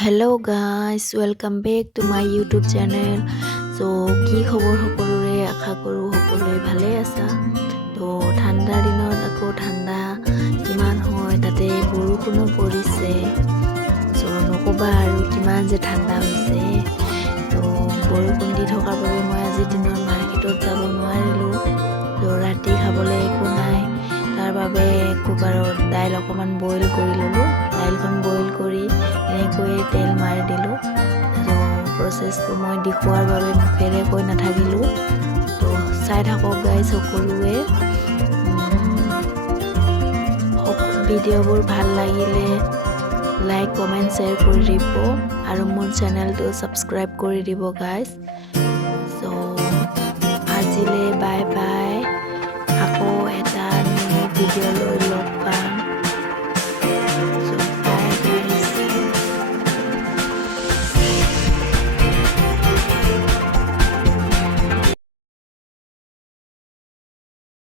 Hello guys, welcome back to my YouTube channel. So কি খবৰ সকলোৰে আশা কৰো সকলোৱে ভালে আছা। তো ঠাণ্ডা দিনত আকৌ ঠাণ্ডা কিমান হয় তাতে বৰষুণো পৰিছে। So নকবা আৰু কিমান যে ঠাণ্ডা হৈছে। তো বৰষুণ দি থকাৰ বাবে মই আজি দিনৰ মাৰ্কেটত যাব নোৱাৰিলো। তো ৰাতি খাবলৈ একো নাই। তাৰ বাবে কুকাৰত দাইল অকমান বইল কৰি ললো। দাইলখন বইল কৰি এনেকৈ তেল মাৰি দিলো। তো প্ৰসেসটো মই দেখুৱাৰ বাবে মুখেৰে কৈ নাথাকিলো। তো চাই থাকক গাইজ সকলোৱে। ভিডিঅ'বোৰ ভাল লাগিলে লাইক কমেন্ট শ্বেয়াৰ কৰি দিব আৰু মোৰ চেনেলটো সাবস্ক্ৰাইব কৰি দিব গাইজ। সো আজিলে বাই বাই। আকৌ এটা নিউ ভিডিঅ' লৈ